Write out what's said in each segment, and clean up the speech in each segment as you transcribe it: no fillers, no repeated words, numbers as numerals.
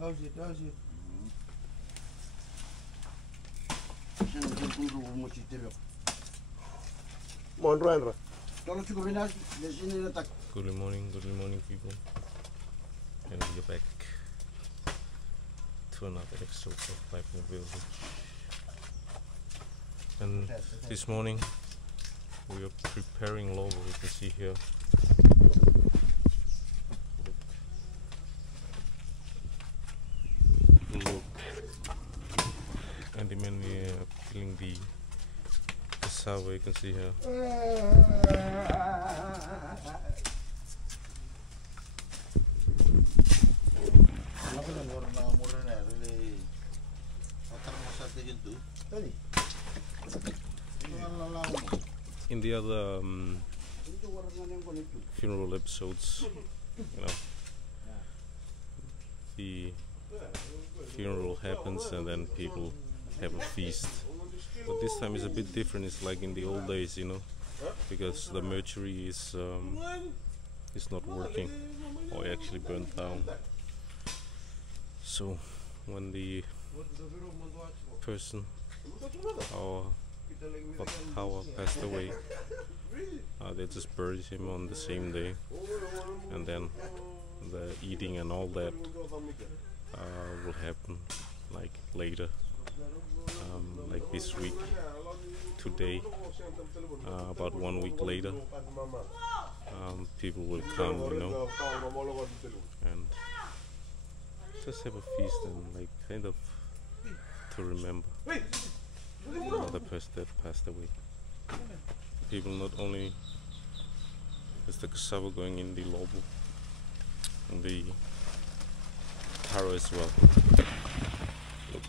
How's it? How's it? Good morning people. And we are back to another episode of Life in the Village. And this morning we are preparing logo, you can see here. Look. And the men are peeling the cassava, you can see here. In the other funeral episodes, you know, the funeral happens and then people have a feast. But this time is a bit different. It's like in the old days, you know, because the mortuary is not working, or actually burnt down. So when the person or Kava passed away, they just buried him on the same day, and then the eating and all that will happen like later, like this week, today, about 1 week later. People will come, you know, and just have a feast and like kind of to remember the person that passed away. People not only is the cassava going in the lobo, and the taro as well. Look.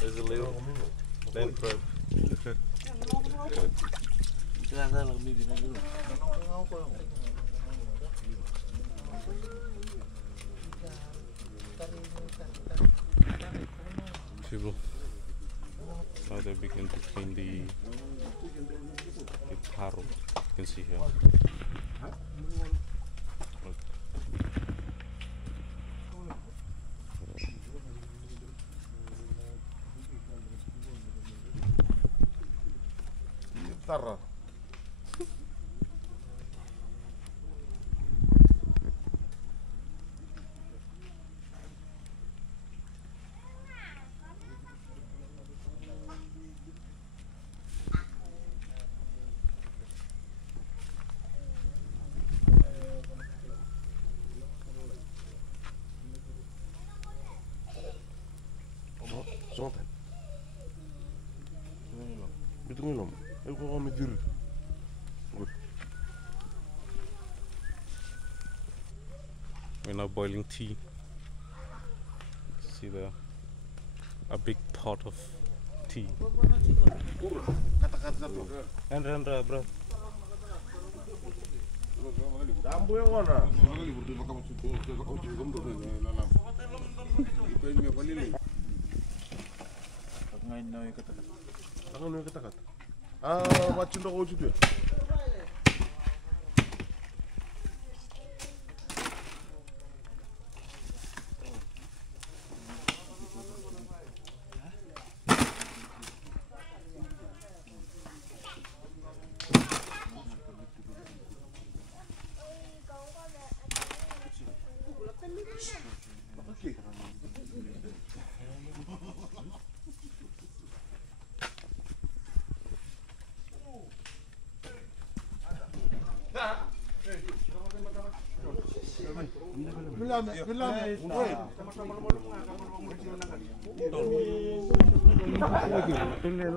There's a little land crab. People, now they begin to clean the taro. You can see here. Look. Tara. Zonten. Betul nom. Eu vou medir. We're now boiling tea. See there, a big pot of tea. And bro. Dambo yang mana? Tangan yang kata-kata. Macam dah kau juga.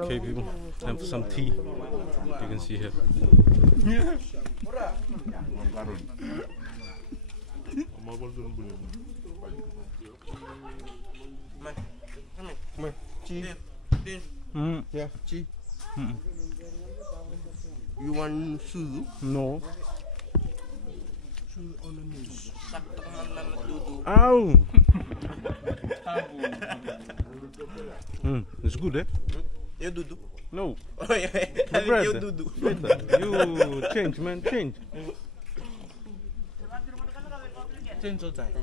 Okay, people, time for some tea. You can see here. Yeah, tea. You want susu? No. Susu on the news. Ow! It's good, eh? You dudu? No. Oh yeah, bread. you dudu. You change, man, change. Change all time.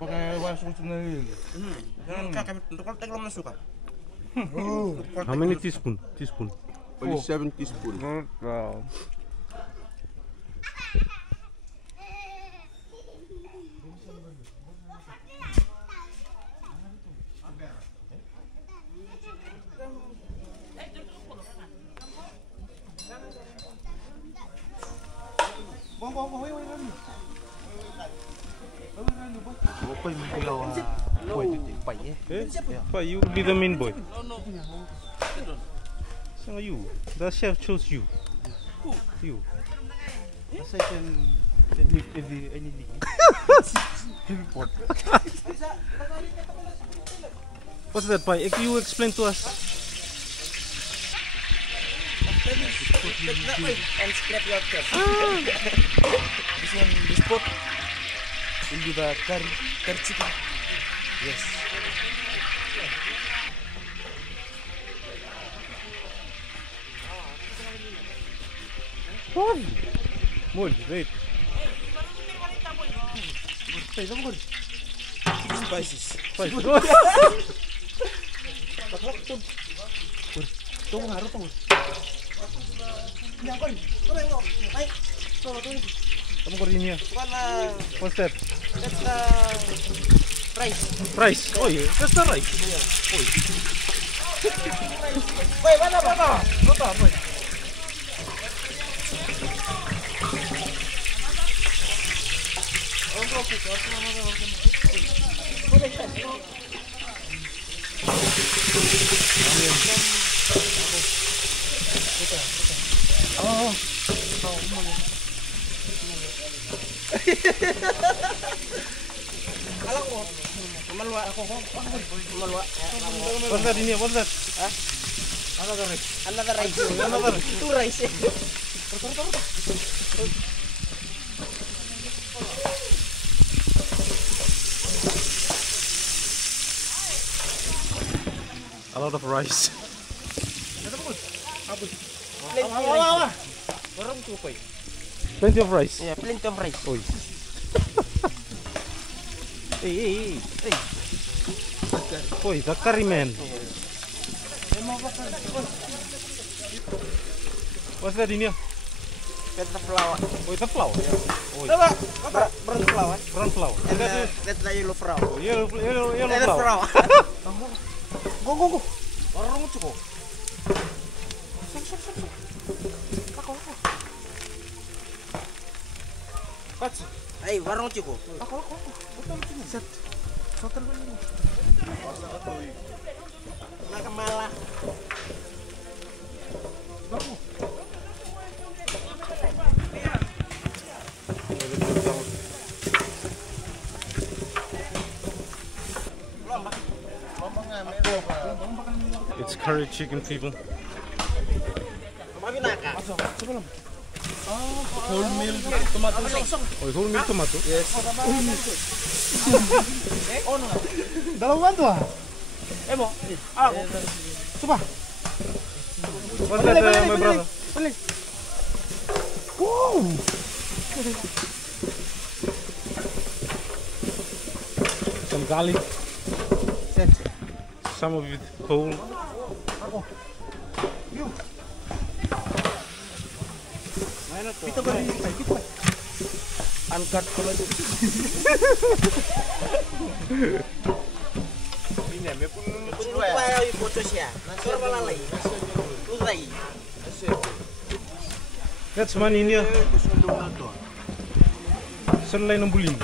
Pakai wasu sendiri. Jangan kakak untuk kalau teklom suka. How many teaspoon? Teaspoon. Only 7 teaspoons. Wow. But you be the main boy. So you. The chef chose you. Who? You. As I can live anything. What's that, Pai? You explain to us. And scrape your cup. This one, this pot will be the curry chicken. Yes. Mood, wait. Spices. Tunggu harus tunggu. Kamu korinnya. What's that? That's rice. Rice. Oh yeah, that's the rice. Wait, mana? What's that in here? What's that? Another rice. Two rice. A lot of rice. Plenty of rice. Yeah, plenty of rice. Oi. Hey. Oi, the curry man. What's that in here? That's the flour. Oh, it's a flour. Oi. Brown flour. Brown flour. And that's the yellow flour. Oh, yellow Yellow flour. flour. Go. Warung cukup. Hey, warung cukup. Set. Nakamalah. It's curry chicken, people. Whole meal tomato sauce. Oh, whole meal tomato? Yes. Dalawang to ah. Emo. Ako. Supa. What's that, my brother? Wow. Some garlic. Some of it whole. Kita beri. Uncut pula tu. That's one in here. Selain nombulin.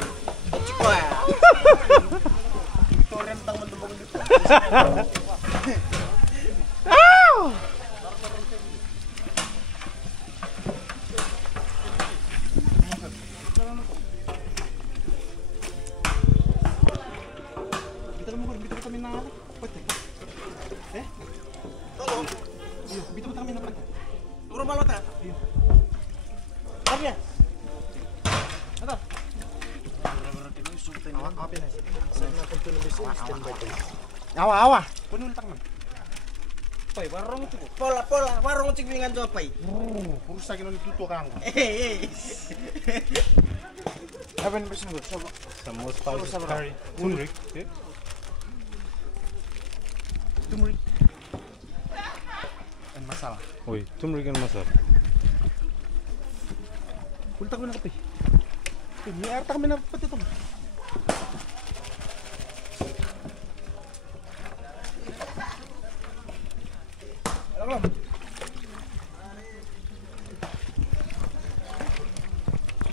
Awa. Punul tak man. Pai, warung cik dengan tu apa? Purusa kinon dituto kang. Apa yang bersih gue? Some more spices, curry, turmeric. Yeah. Turmeric. Dan masalah. Oi, turmeric and masala. Kultak mo na kape. Ini air tak kami na pati to.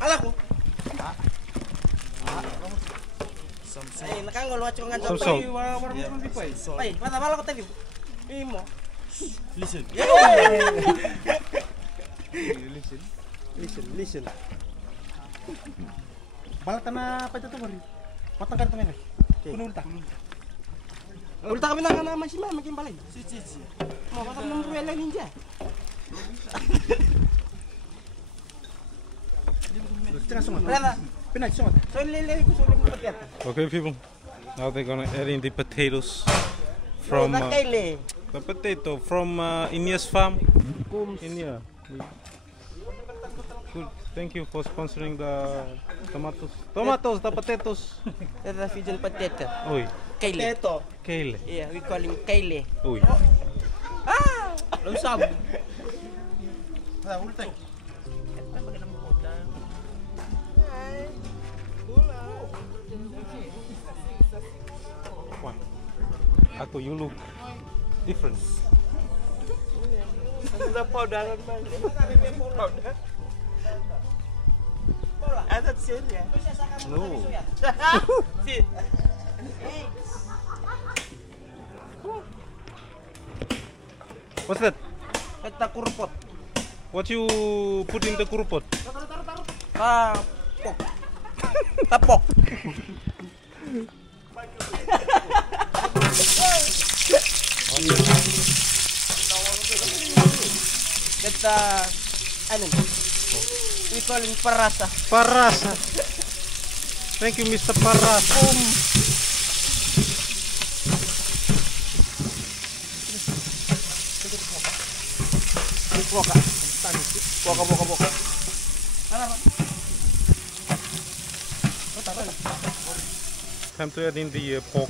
Alaku. Nakangol wa chongan Some salt. Pai, mata bala ko tayo. Imo. Listen. Listen. Balatan na pa ito bari. Patang kan temen. Punul tak. Ulta kami na masih mah makin balay. Si. Mau patang nang ruela ninja. Okay, people. Now they're gonna add in the potatoes from the potato from Inya's farm. Inya. Good. Thank you for sponsoring the tomatoes. The potatoes. That's a fijian potato. Oi. Kale. Kale. Yeah, we call him Kale. Oi. Lo sabi. Aku, you look different. Sudah powderan banget. Powder. Ada sih ya. No. What's that? Kita kurpot. What you put in the kurpot? Tapok. Kita ano? We call him Parasa. Parasa. Thank you, Mr. Parasa. Boka. Time to add in the pork.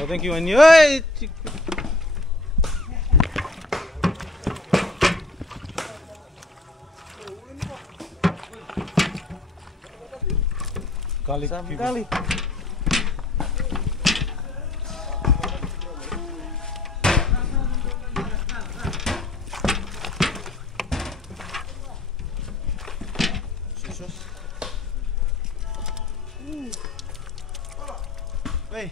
Oh, thank you. And hey, garlic. Some people. garlic. Hey.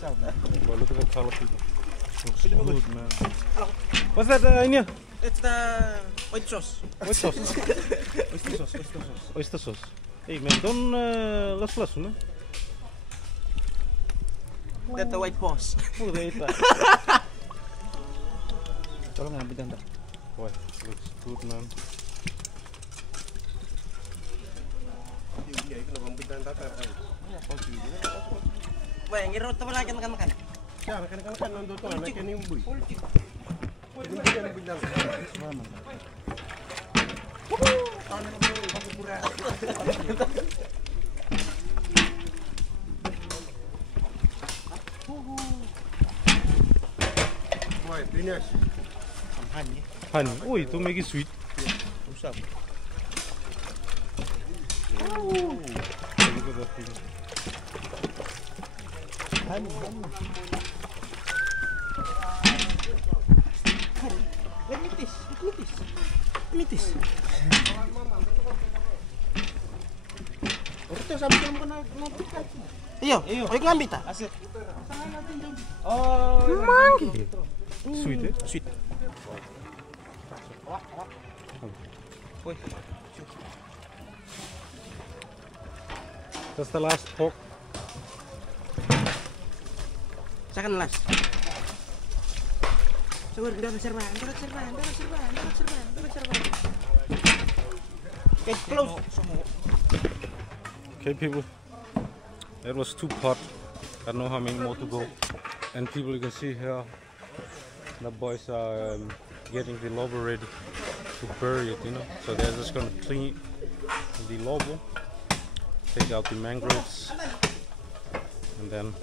Oh, look at the color, people. Looks good, man. What's that in here? It's the white sauce. White sauce. Oyster sauce. Oyster sauce. Oyster sauce. Hey, man, don't las, man. That's the white sauce. Look at that. Tolong ambil tanda. Boy, looks good, man. Wah, yang ngira tahu lagi makan. Siya, makan nandun to, nakin yung buy. Boy, finish. Honey. Oh, itu make it sweet. Usap. Look at that thing. Mitis. Orto sabi ko mo na napikat. Iyo, oy klambita. Asyik. Oh, monkey. Sweet, eh? Sweet. That's the last pork. Second last. Sabar, dorong serban. Okay, close. Okay, people. That was 2 pot. I don't know how many more to go. And people, you can see here, the boys are getting the lobo ready to bury it, you know. So they're just gonna clean the lobo, take out the mangroves, and then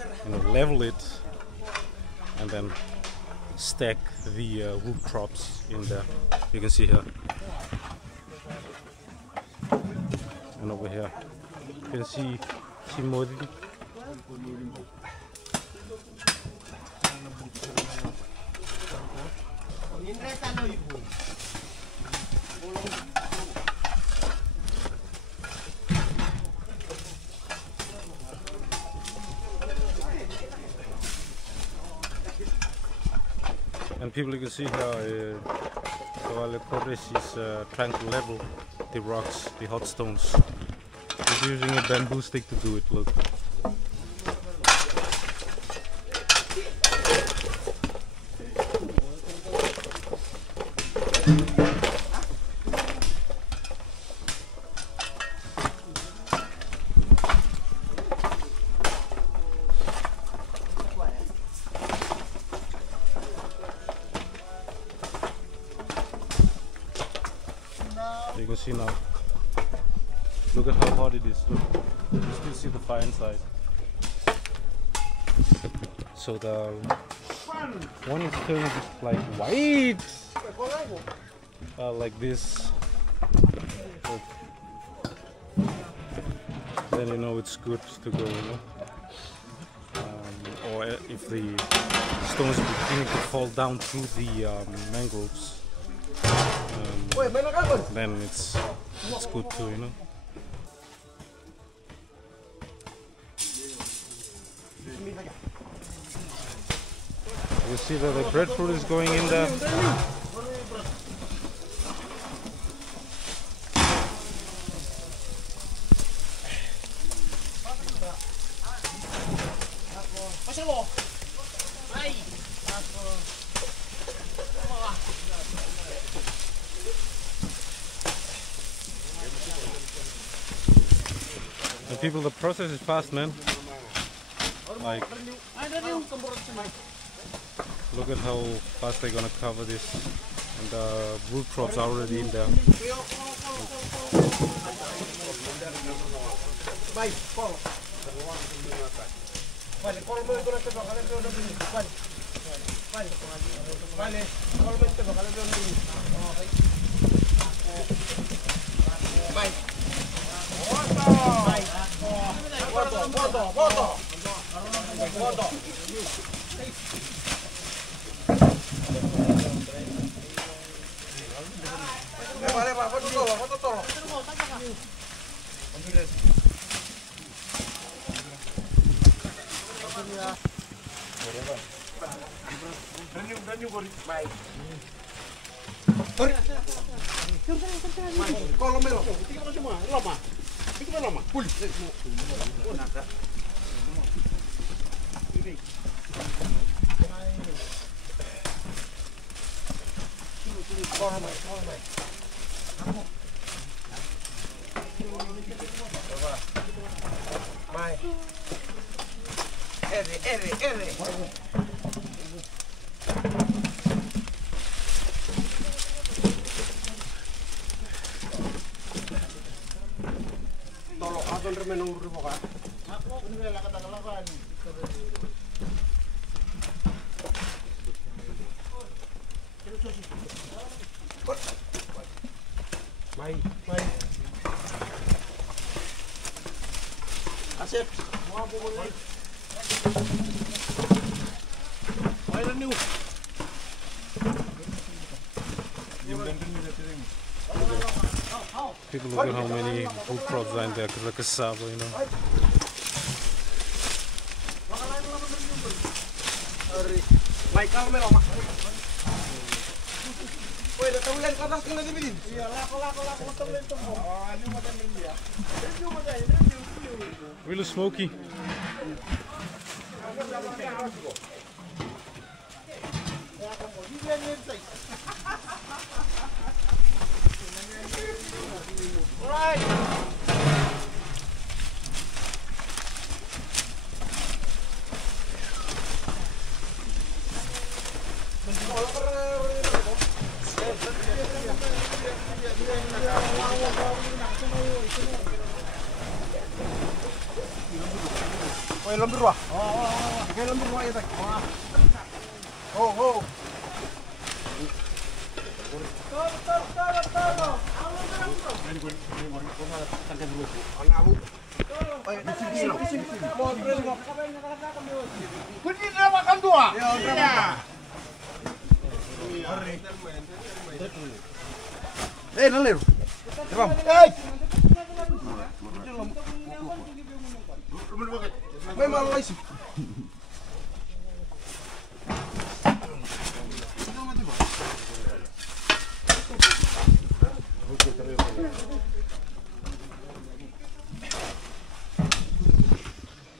level it, and then stack the wood crops in there. You can see here, and over here, you can see Modi. And people, you can see how Torres is trying to level the rocks, the hot stones. He's using a bamboo stick to do it, look. You can see now. Look at how hot it is. Look, you still see the fire inside. So the one is turning like white, like this. Look. Then you know it's good to go. You know, or if the stones are beginning to fall down through the mangroves. Then it's good too, you know. You see that the breadfruit is going in there. And people, the process is fast, man. Like, look at how fast they're gonna cover this, and the root crops are already in there. People, look at how many food crops are in there, like cassava, you know. Really smoky.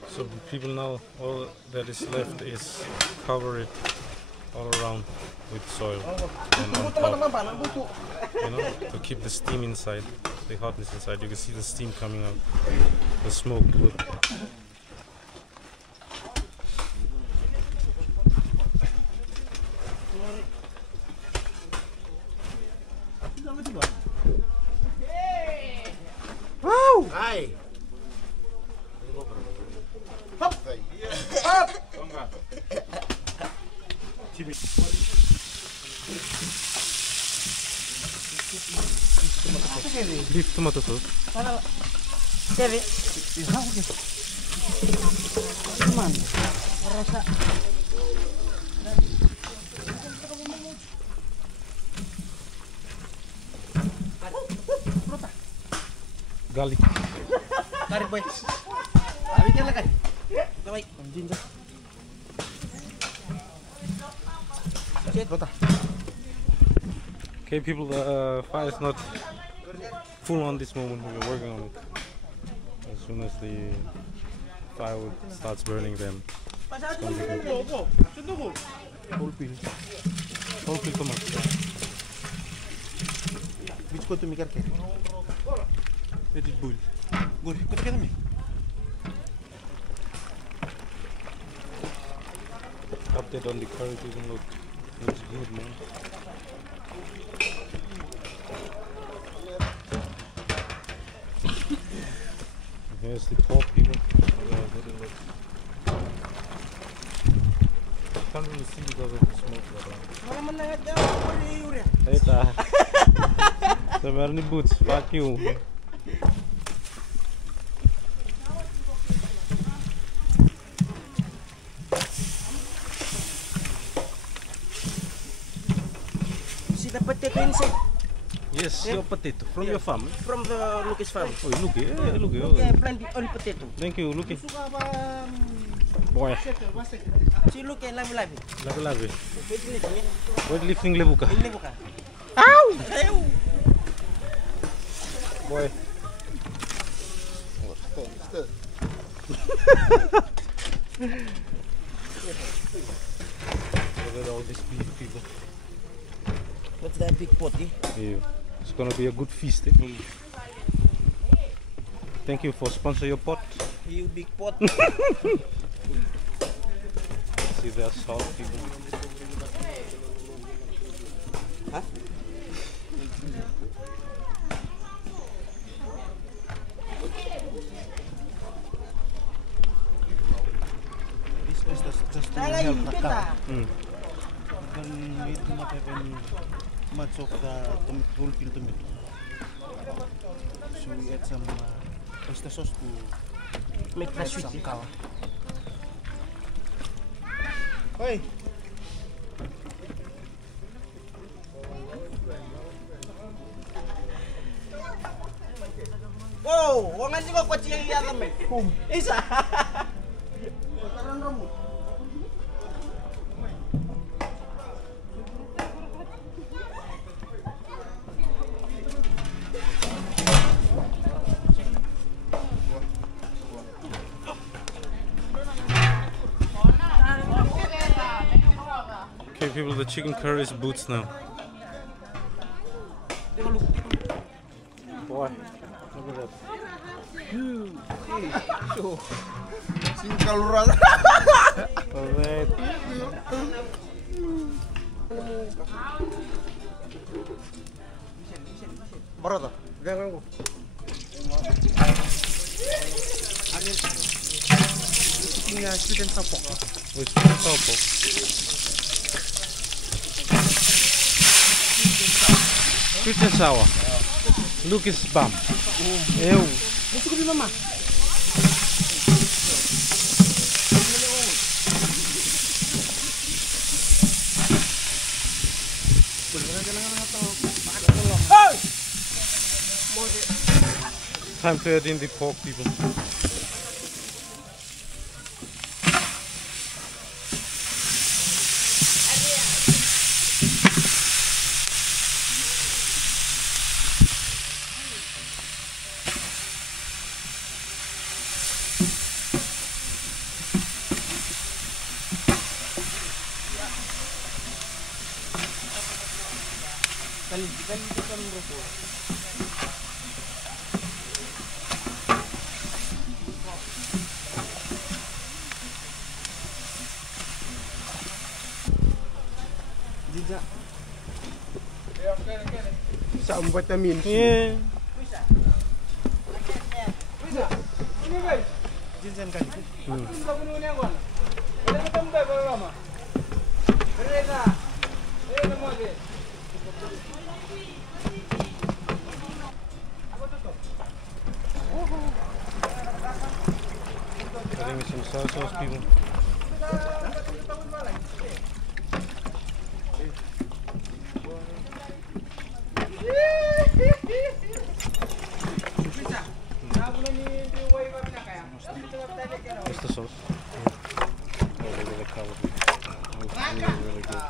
So people now, all that is left is cover it all around with soil and on top, you know, to keep the steam inside, the hotness inside. You can see the steam coming out, the smoke. Look. Beef tomato sauce. Garlic. Tarik boy. Tarik lah kan. Baik. Okay, people, the fire is not full on this moment. We're working on it. As soon as the firewood starts burning, then it's gonna be good. Whole peel. Whole peel tomato. Which go to me, Karke? Let it boil. Good. Go together me. Update on the curry doesn't look looks good, man. Here's the pork, people. Can't really see because of the smoke. Hey, so many boots. Fuck you. See the potato inside? Yes, your potato from your farm. From the Lucas farm. Oh, look here, look here. Yeah, plant the only potato. Thank you, look here. Boy, See, look at live. lagi. Weightlifting lebuka. Ini bukan. Ow! Ayo. Boy. Look at all these people. What's that big pot, eh? Yeah. It's gonna be a good feast, eh? Thank you for sponsor your pot. You big pot. See their salt, people. Huh? This is just to help the cow. Then we do not have any much of the whole peel tomato. So we add some oyster sauce to Make the add sweet. some Kava. Oi! Wow, wangan juga kucing yang lihat temen. Isa. Okay, people, the chicken curry is boots now. Boy, look at that. Singkal rasa. Alright. Berapa tuh? Jangan gua. Ini sweet and sour pork. With sour pork. Sweet and sour. Look, it's bum. Ew. Masuk ke mama. Time to add in the pork, people. Kali kita merokok. Jejak. Sampai tamin. Yeah. Jinsan kali. Adding some soy sauce, people. What's the sauce? Oh, look at the color. Looks really, really good.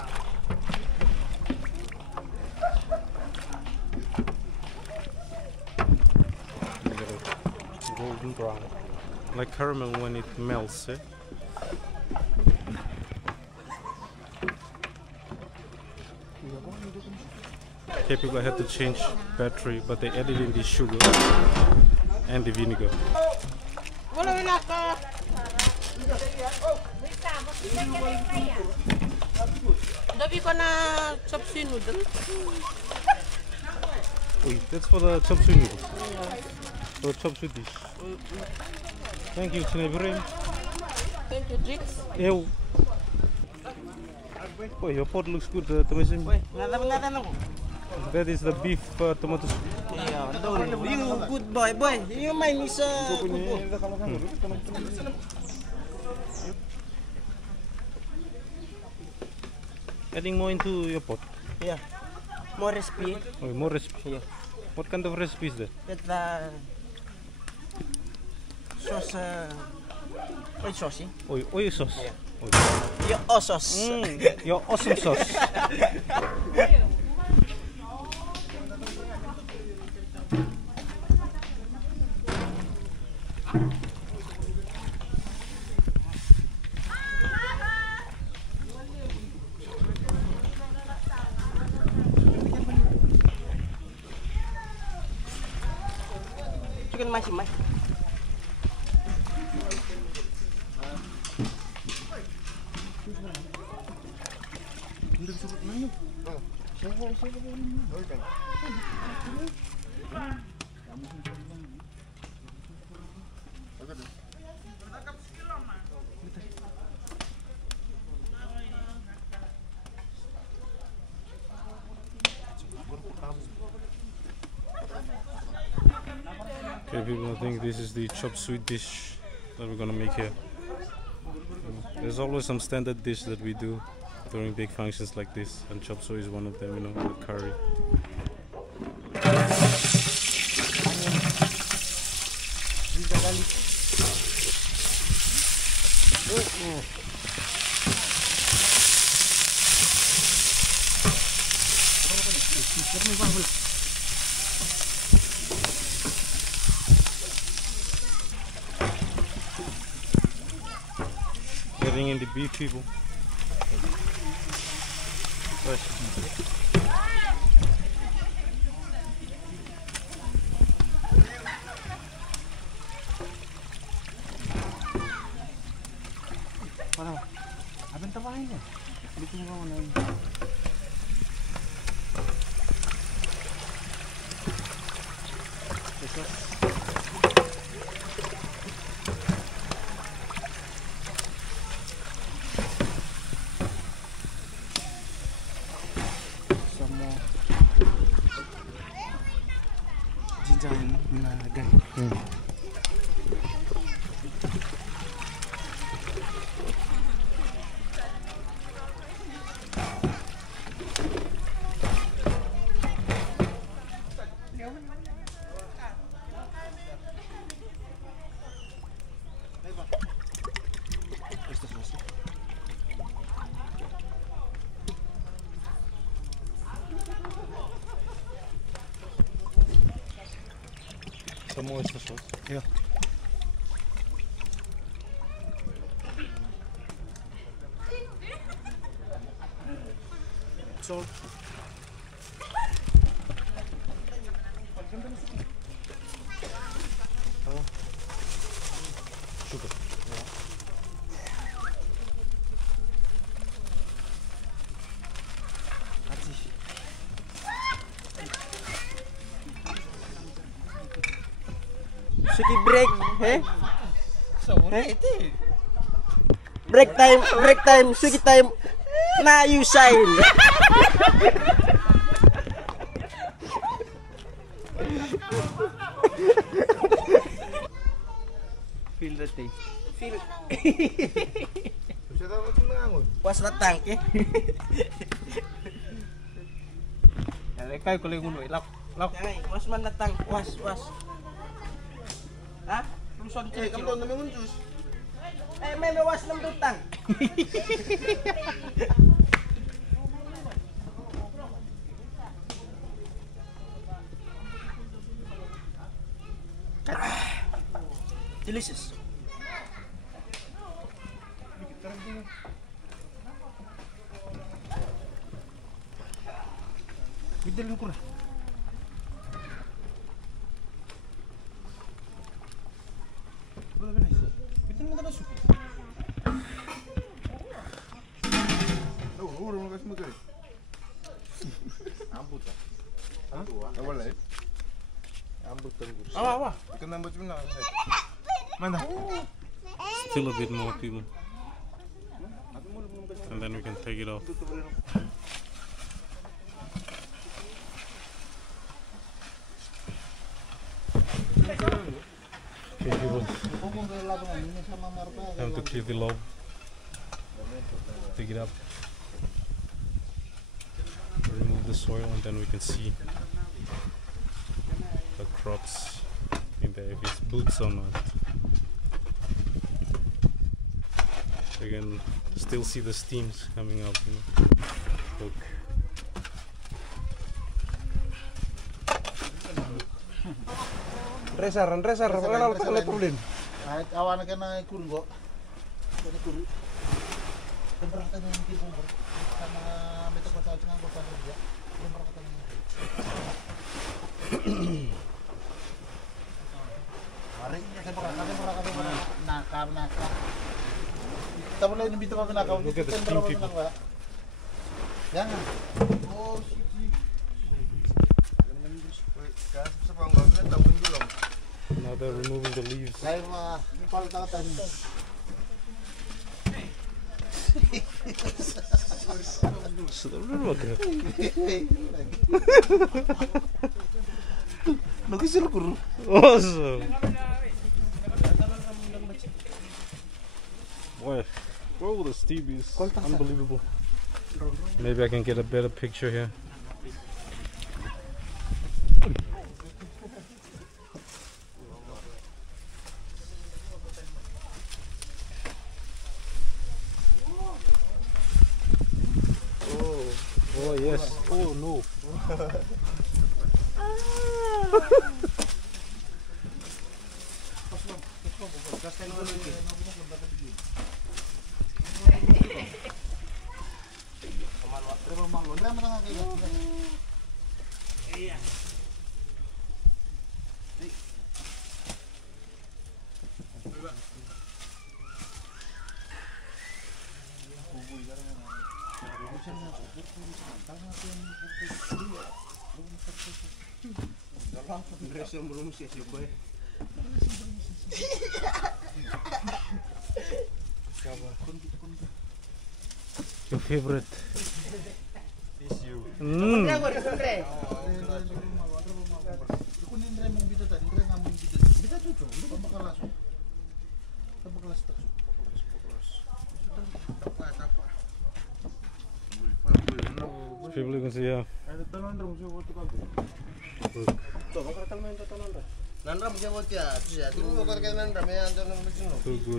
golden brown, like caramel when it melts. Eh? Okay, people, I had to change battery, but they added in the sugar and the vinegar. Dabi ko na chop suey noodle. Wait, that's for the chop suey noodle. For chop suey dish. Thank you, Chinebrim. Thank you, Jix. Ew. Oh, your pot looks good, Tomasim. That is the beef tomato soup. Yeah, you good boy, boy. You mind me, sir. Adding more into your pot. Yeah. More recipe. Oh, more recipe. Yeah. What kind of recipe is that? Get the sauce, white sauce. Oil sauce. Yeah. Oh, Your sauce. your awesome sauce. Chicken masih mas. Okay, people, I think this is the chop suey dish that we're gonna make here. There's always some standard dish that we do during big functions like this, and chop suey is one of them, you know, with curry. Getting in the beef, people. Abang tawain ya. Bikin apa mana ini? Sama jinjang naga. Some oyster sauce. Ya. Salt. Sugar. Suki break, eh? Break time, suki time. Nah, you shine. Feel the taste. Feel. Pas datang, eh? Kayo kulit ngulo, lak. Jangan, was man datang, was. Hah? Luson cek. Kamu tahu namanya muncus? May was nam datang. delicious. Bidalin ko na. Wala ba na? Bidalin mo na suki. Udah mau kasih makan. Ambut ah. Hah? Awal lah. Ambut tenggus. Awa. Ikan ambut mana? Mana? Still a bit more people. And then we can take it off. Okay, people. Time to clear the lobe. Dig it up. Remove the soil and then we can see the crops in there, if it's boots or not. You can still see the steams coming out, you know. Look. Resar, pengen alat tulen. Awan ka na kurun ko. Kani kurun. Keberatan yang tipu sama betul betul dengan kota kerja. Keberatan yang. Hari saya pernah nakar. Tapi lain itu apa nakar? Look at the steam people. Jangan. Oh, Now they're removing the leaves. saya mah paling takut ini. Nagisil ko. Awesome. Boy, whoa, the steam is unbelievable. Maybe I can get a better picture here. Oh yes. Oh no. Your favorite? People you can see here. Nandram siya buat ya, siya. Tunggu kau kata nandram ya, antar nandram sini. So good.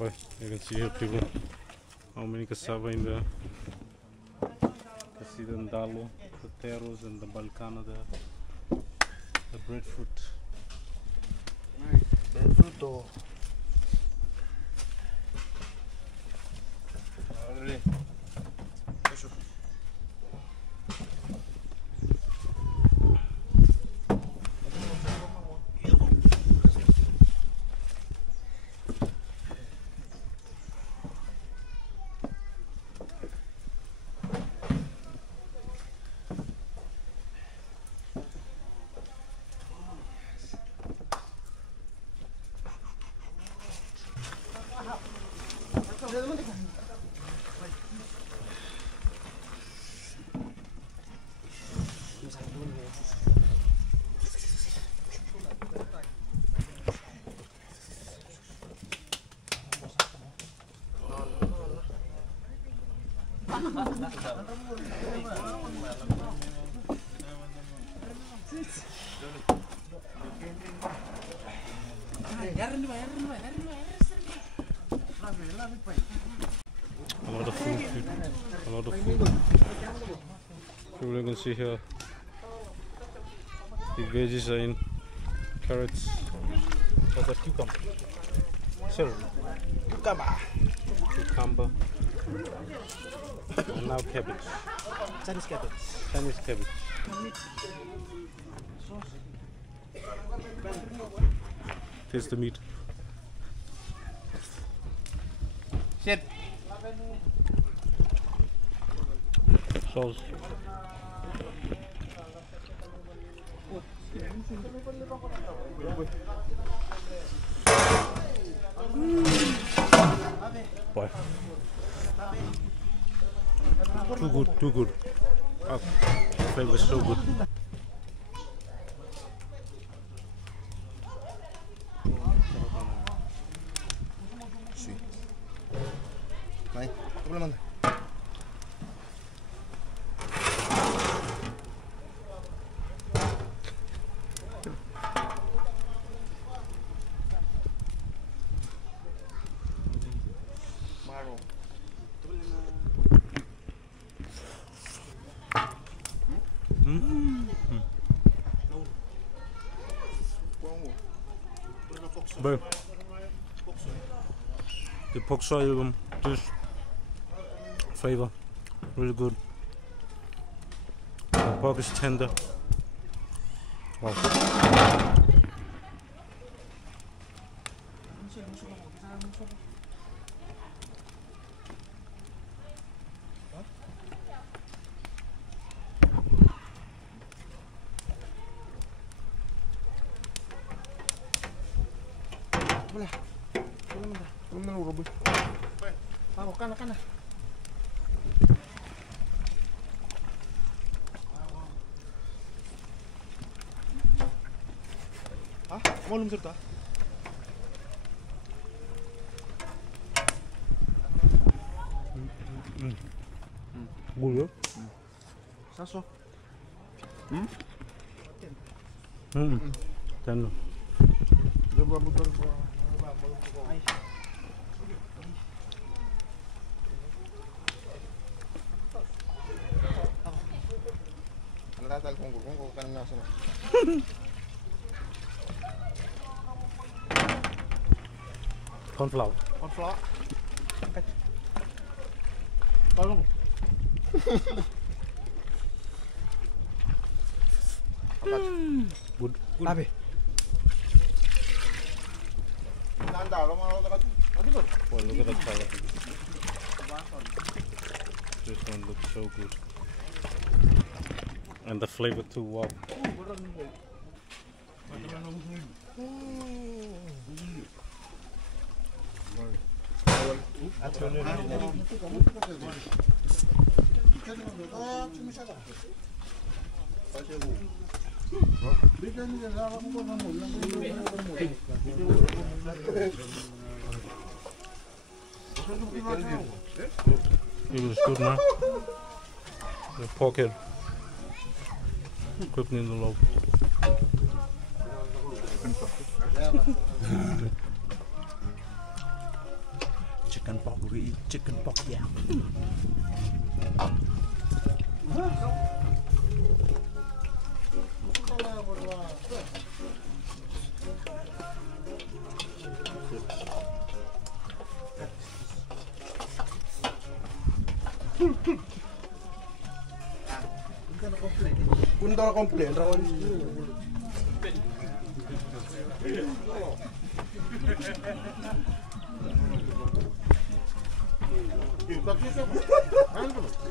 Well, you can see here people, how many cassava in there. You see the ndalo, the teros and the balcana there. The breadfruit. Breadfruit. A lot of food. A lot of food. So you can see here the veggies are in carrots. That's a cucumber. Celery. Cucumber. And now cabbage. Chinese cabbage. Chinese cabbage. Taste the meat. Sit. Sauce. Boy. Too good, too good. Oh, the flavor is so good. Sí. Ahí, ¿cómo le manda? But the pork soy dish flavor really good. The pork is tender. Wow. Kana. Ah, mau lum serta. Good, yeah? Saso. Tender. Natal kung kanang nasa na. Cornflour. Cornflour. Tolong. Good. Tabi. Nanda, mga dapat. Well, look at that color. This one looks so good. And the flavor too, wow. It was good, man. The pork head. Cooked in the loaf. Chicken pork, we eat chicken pork, yeah. Punta na complain, Raul.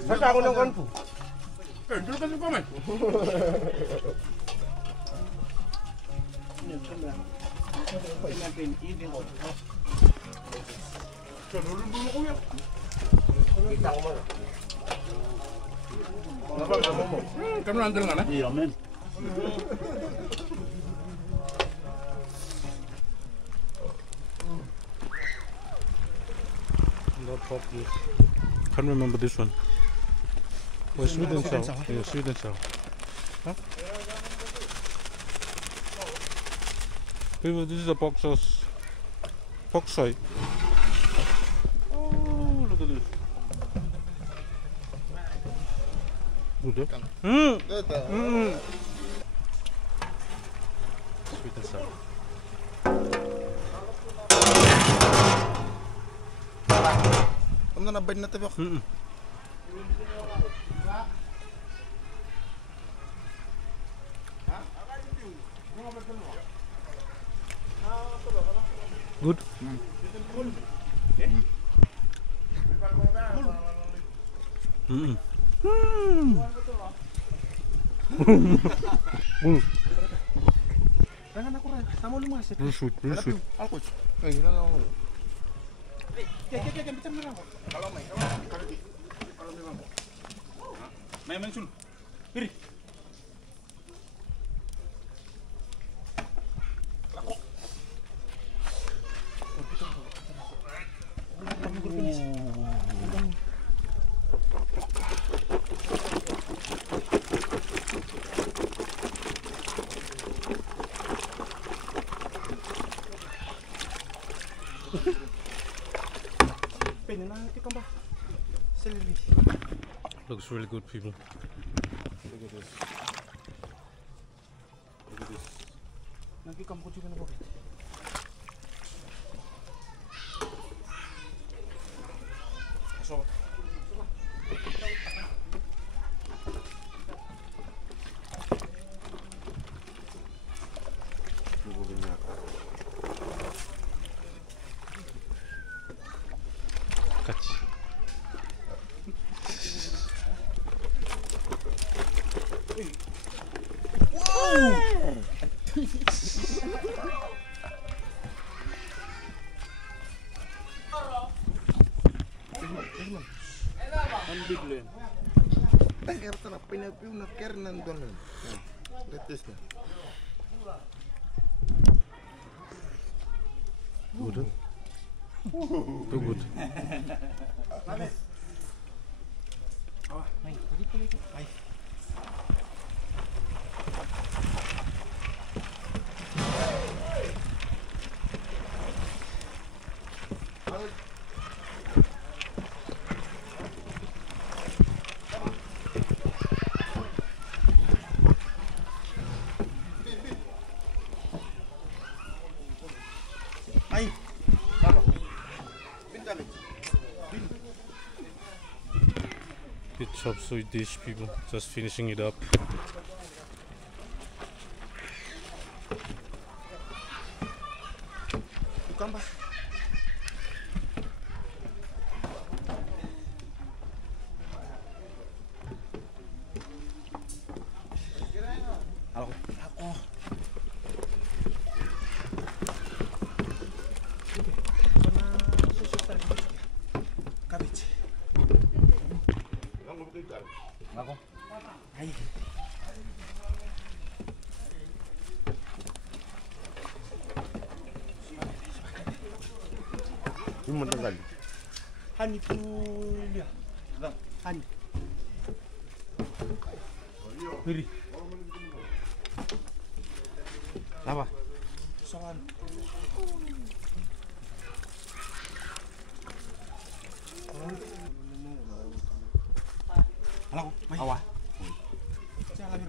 Basta ako ng konpo. Dulu kan komen. Kamu nanti nggak? Iya, men. Can't remember this one. sweet and sour. Yeah, sweet and sour. Huh? People, this is a pork sauce. Pork soy. Oh, look at this. Good, Sweet and sour. Kamu na nabay na tabi ako. Good. Tangan aku rin, sama lumas. Very sweet, very sweet. Alcohol. Ay, gila nga ako. Bicara na lang ako. Kalau may, may mensun. Iri. Looks really good, people. Look at this. Look at this. Nagkikam ko juga na bakit? So. Catch. Kerta na pinapiw na kernan doon. Let's go. Good. Too good. Good chop suey dish, people. Just finishing it up. Kamba. Ako. Cabbage. Ako. Ay. Yung matagal. Hani po liya. Hani. Beri. Apa? Soal. Halo, Awa. Jangan lagi.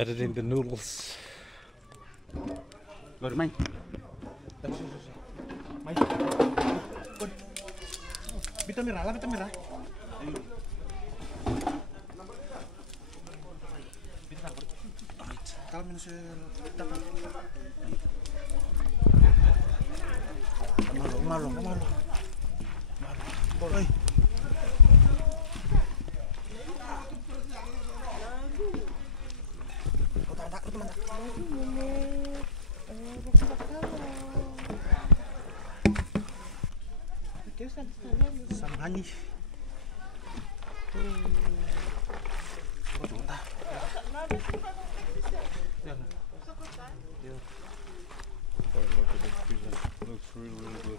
Editing the noodles. Lord, main. Main. Bita merah lah, bita merah. Kalau minus dapat. Malu. Oi. Ani. Oh, look at this pigeon. Looks really, really good.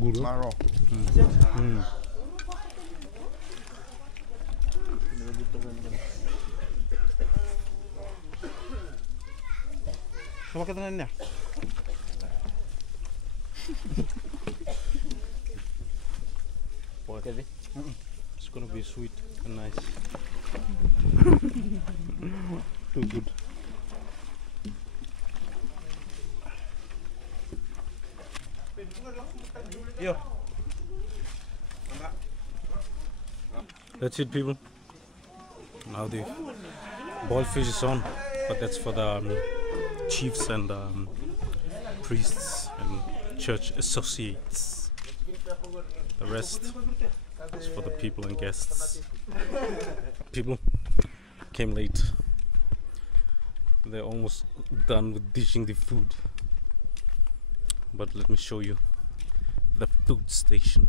Good. Maro. Coba kita nanya. What? It's gonna be sweet and nice. Too good. Yo. That's it, people. Now the boiled fish is on, but that's for the chiefs and priests and church associates. The rest is for the people and guests. People came late. They're almost done with dishing the food. But let me show you the food station.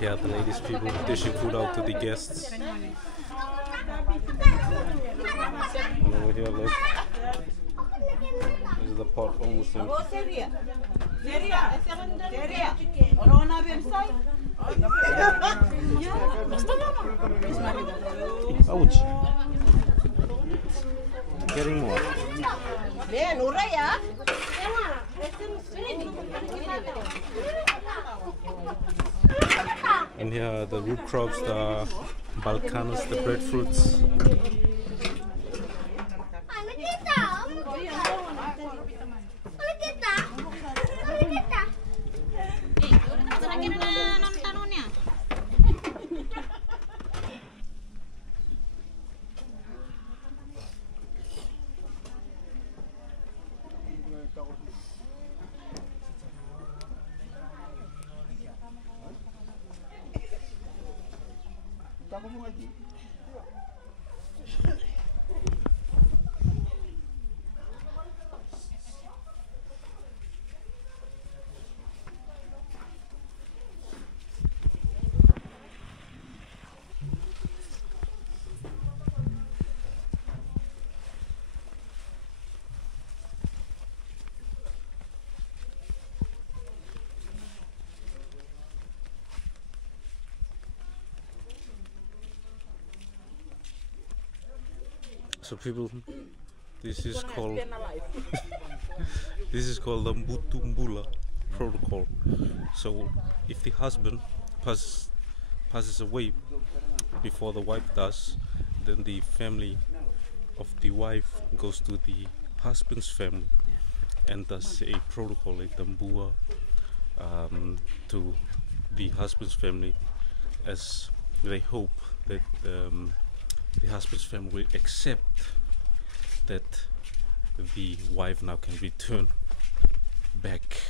Yeah, the ladies, people dishing food out to the guests. And over here, look. This is the pot almost empty. Ouch. Getting more. And here are the root crops, the balkanas, the breadfruits. So people, this is called the butubula protocol. So if the husband passes away before the wife does, then the family of the wife goes to the husband's family and does a protocol, a tambua, to the husband's family, as they hope that the husband's family will accept that the wife now can return back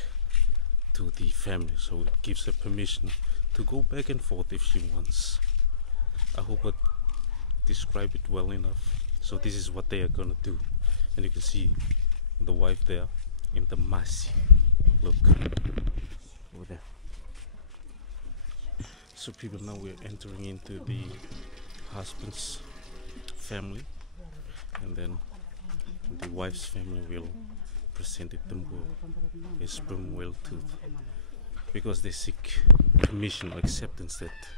to the family. So it gives her permission to go back and forth if she wants. I hope I describe it well enough. So this is what they are gonna do, and you can see the wife there in the masi. Look over there. So people, now we're entering into the husband's family, and then the wife's family will present it to a sperm whale tooth, because they seek permission or acceptance that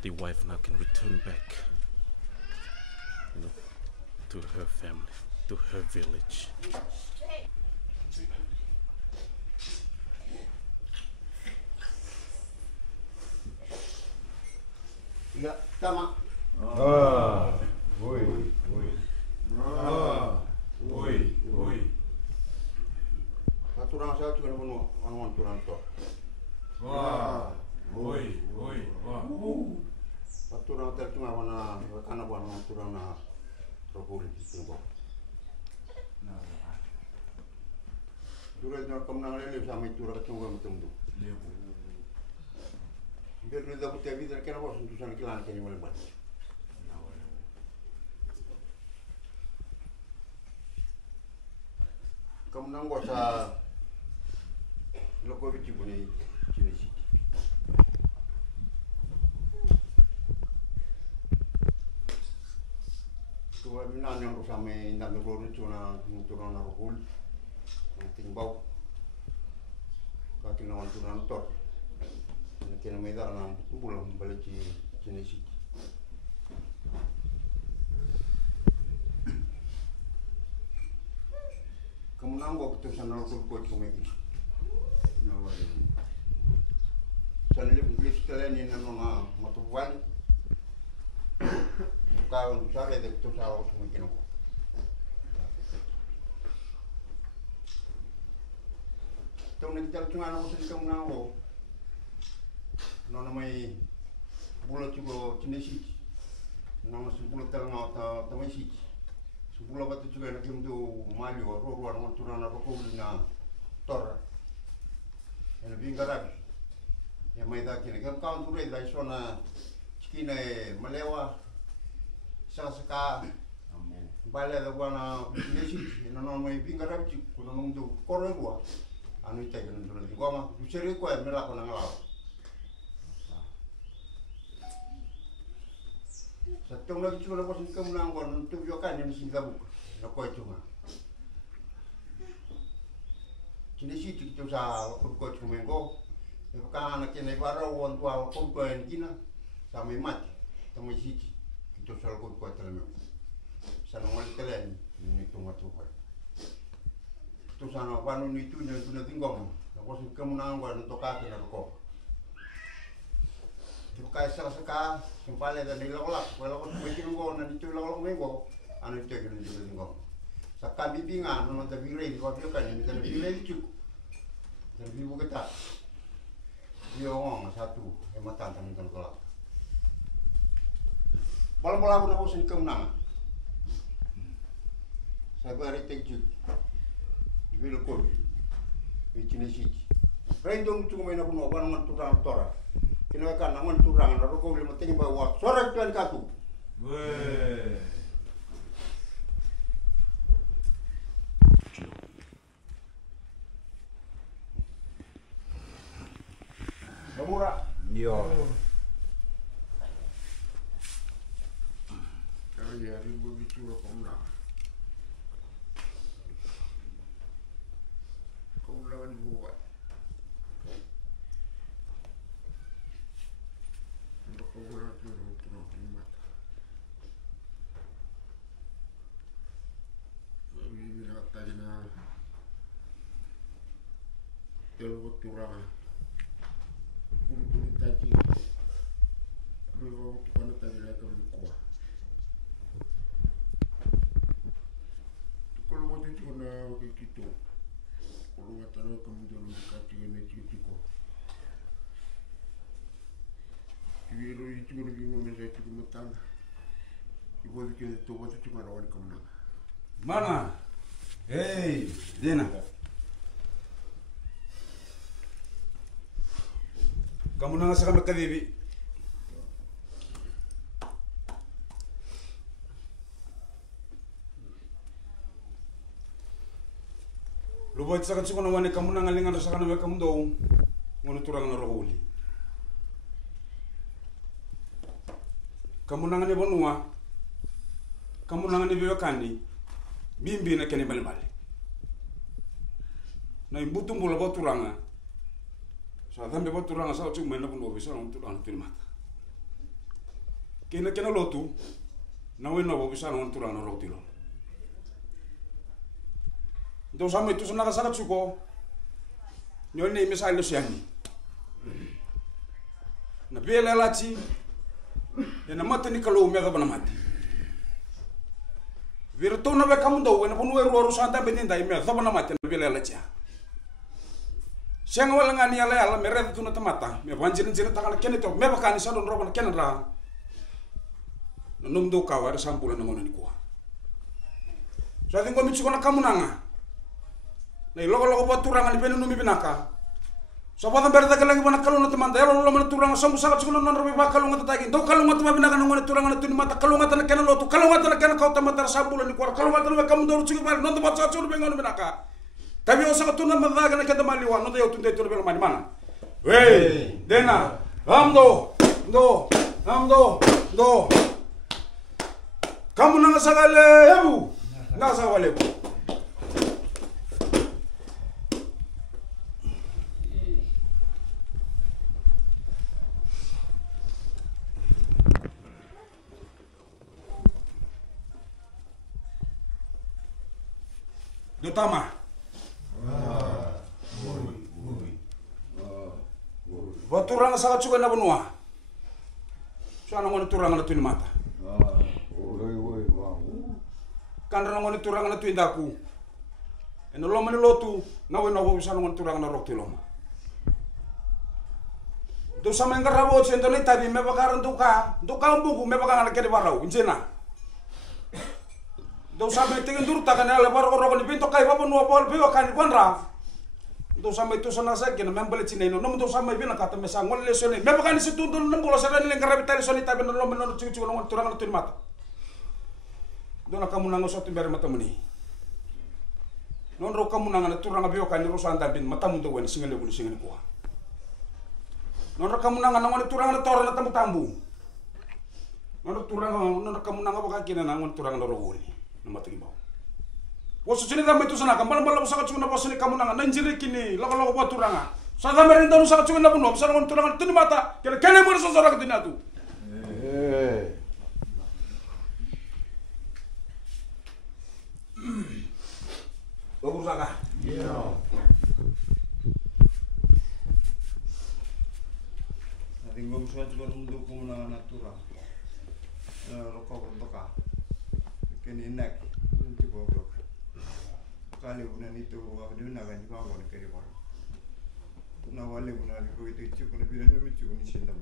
the wife now can return back, you know, to her family, to her village. Ya, tama. Oi, oi. Oi, oi. Paturang sa tu ano ano turang to. Oi, oi. Paturang tel cuma wana kana wana turang na propoli tu bo. na kemenangan ini sama itu rakyat tunggu betul. Biar lu dapat ya biar kena bos untuk sana kilan kini malam banget. Kemenang gua sa loko bici punya jenis ini. Tua minan yang bersama indang bergolong cuna turun narokul, tinggal kaki lawan turun tor. Kena medar na butubula balik jenis ini. Kemenang gua ketusan narokul kuat kumeki. Sana lebih sekalian ini nama matuan. Kalau besar itu salah semua kino. Tahu nanti kalau cuma nama sini kamu nahu, nama mai bulat juga jenis ini, nama sebulat terang atau tamai sih, sebulat batu juga nak kemu maju, ruang nama turun apa kau bina tor, yang lebih garab, yang mai dah kini, kamu kau tu reda isona, cikina melewa. Saka bale da wana nesi no no mai pinga rabji kuno no tu korre gua anu ite kan dulu di gua mah seri ko ya mela kona ngala satong lagi cuma pos kamu nang kon tu yo kan ni sing gabu no ko cuma kini si tu sa ko cuma ngo e ka na kene baro won tua ko ko en kina sa mai mat tamai si itu soal kuat dalam sana wali kalian ini tunggu tunggu tu sana panu itu yang tu nanti ngom aku sih kemenangan gua untuk kaki narko tu kai salah seka sempale dan dilolak kalau aku bikin gua nanti tu lolak menggo anu itu yang tu nanti ngom sakka bibingan nonton tabire di waktu kan ini tabire itu dan bibu kita dia ngomong satu hematan tentang kelak. Malam-malam aku nak kemenangan. Saya beri tekjuk. Bila kau, jenis ini. Rendong cuma main aku nak orang turang tora. Kena kan orang turang, lalu kau boleh mati bawa sorak tuan katu. Weh. Bermurah. Yo. Ya, ribu bicara kemenangan. Kemenangan buat. Untuk kemenangan turun mata. Ini nak tadi na. Terlalu turun. Kulit tadi. Kalau kita tadi lagi kuat. Kalau waktu itu kena begitu, kalau matanya kemudian mendekati dengan itu, Jiro itu lebih memilih itu kematang. Ibu itu waktu itu kena awal kemenang. Mana? Hey, Dina. Kamu nang sa kami kadibi. Lupa itu sakit suka nawan kamu nang alingan rasa kamu kamu dong, ngono turang narokuli. Kamu nang ani bonua, kamu nang ani bewakani, bimbi na kene bale bale. Na imbutum bola boturanga. Sa tambe boturanga sa cuma na kuno bisa na turanga mata. Kena lotu, na wena bo bisa na turanga rotilo. Então sama itu senang sangat suko. Nyone misalnya siani. Na bela lati. Ya na mata ni kalau mega bana mati. Virtu na be kamu do na punu ru santa be tinda ime sa bana mati na bela lati. Siang wala ngani ala mere tu na tamata. Me banjin jin ta kana kene to me bakani sa don ro na kene ra. Num do Kava sampula na ngona ni ko. So atin ko mitsu ko na kamu nanga. Nei loko buat turanga ni penu numi binaka. Sabota berta kalangi wana kalunga tamanta elo lo mana turanga sambu sakat sukuna non robi ba kalunga tatagi. Do kalunga tama binaka nongone turanga na tuni mata kalunga tana kena lotu kalunga tana kena kau tamata sambula ni kuar kalunga tana kamu doru cuki bal non tempat sakat sukuna bengono binaka. Tapi o sakat tuna mata kana kena maliwa non teu tunde tuna belo mani mana. Wey, dena, amdo, do. Kamu nanga sagale yabu, nanga sagale. Dotama. Buat turang sangat suka na benua. Soalnya ngoni turang na tuin mata. Kan ngoni turang na tuin daku. Eno lo mani lotu na we na wo bisa ngoni turang na rokti loma. Do sama yang karabo sentone tadi me bakaran duka buku me bakaran kede barau injena. Do sama itu ndur takane ale baro ro ni pinto kai babo no bol biwa kan bonra. Do sama itu sana saja na membeli cina ino nom do sama bina kata mesa ngol lesone me bakaran situ do nom bola sarani leng karabi tari soni tabe no menor cuci ngol turang na tuin mata. Do na kamu nango sotu ber mata meni. Non ro kamu nanga turang biwa kan ro sanda bin mata mundo wen singale bulu singale ko. Non ro kamu nanga ngol turang na tor na tambu. Non ro turang non kamu nanga baka kina ngol turang na ro woli. Namatagi bau. Wasu sini kami itu sana kamar malam sangat cuma napa sini kamu nanga nanjiri kini loko buat turanga. Sana merintah sangat cuma napa nuap sana turanga tuni mata kena kene mau sosora ketina tu. Bagus saka. Iya. Nanti ngom suat juga mendukung nanga natura. Loko berdoka. Kini nek nanti goblok kali bulan itu aku dia nak kan juga aku nak kiri baru na wale bulan itu itu cukup lebih dari itu cukup ni sendam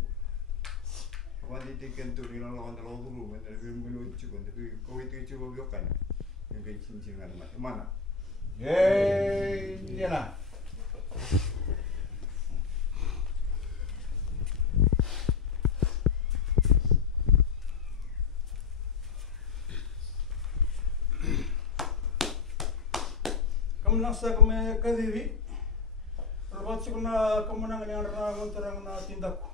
awal itu kan tu ni lawan dalam dulu mana lebih belum cukup tapi kau itu cukup biar kan yang kayak cincin kan mana dia lah nasa kami kadiri, lepas itu kemenangan yang ramai terang na tindaku.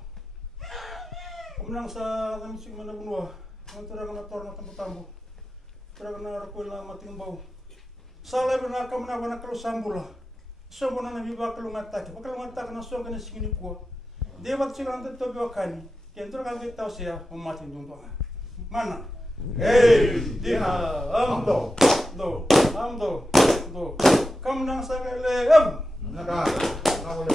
Kemenang sa kami sih mana benua, terang na tor na tambu, terang na rakul na mating bau. Salah benar kemenang benar kalau sambula, sambula na biba kalau ngatak na so kena sini kuah. Dia waktu itu nanti tu biwa kani, kentor kan kita tahu siya mematin junto. Mana? Hey, dia amdo. Kamu nang sagale naka nawale.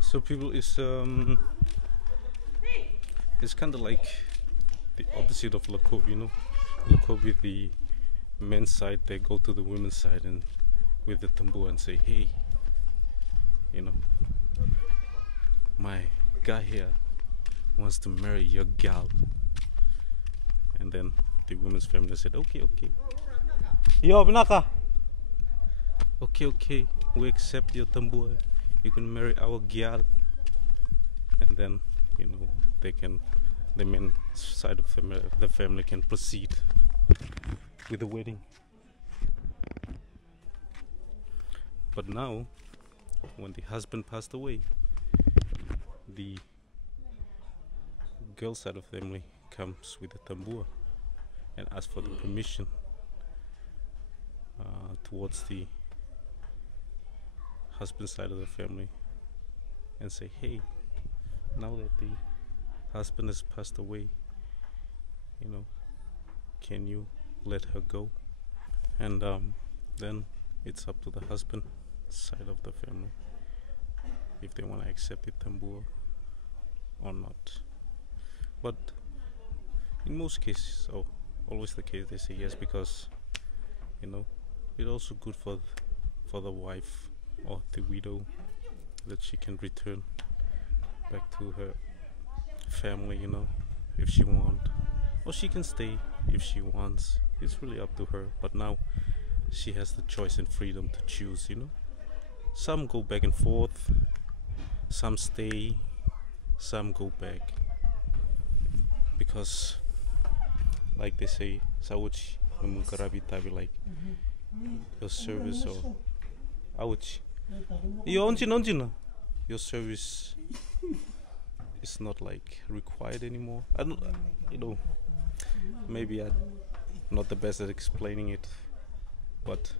So people is it's kind of like the opposite of Lakob, you know. Lakob with the men's side, they go to the women's side and with the tambu and say, hey, you know, my guy here wants to marry your gal. And then the women's family said, okay. Yo, binaka. Okay, we accept your tambu. You can marry our gal. And then, you know, the men's side of the family can proceed with the wedding. But now, when the husband passed away, the girl side of the family comes with the tambua and asks for the permission towards the husband side of the family and say, hey, now that the husband has passed away, you know, can you let her go? And then it's up to the husband side of the family if they want to accept the tambua or not. But in most cases, always the case, they say yes, because you know, it's also good for the wife or the widow, that she can return back to her family, you know, if she wants, or she can stay if she wants. It's really up to her, but now she has the choice and freedom to choose, you know. Some go back and forth, some stay, some go back, because like they say, Sauchi Mungkarabitabi, like your service, or Auchi. Your service is not like required anymore. I don't, you know, maybe I'm not the best at explaining it, but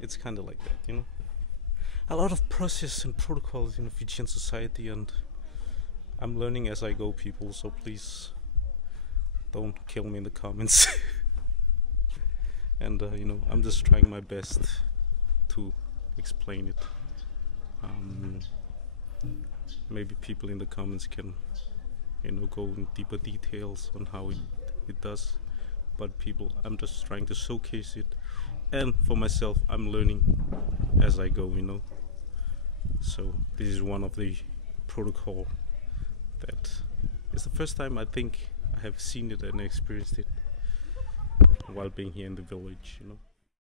it's kind of like that, you know. A lot of process and protocols in Fijian society, and I'm learning as I go, people, so please don't kill me in the comments. And you know, I'm just trying my best to explain it. Maybe people in the comments can, you know, go in deeper details on how it does, but people, I'm just trying to showcase it, and for myself, I'm learning as I go, you know. So this is one of the protocol that is the first time I think I have seen it and experienced it while being here in the village, you know.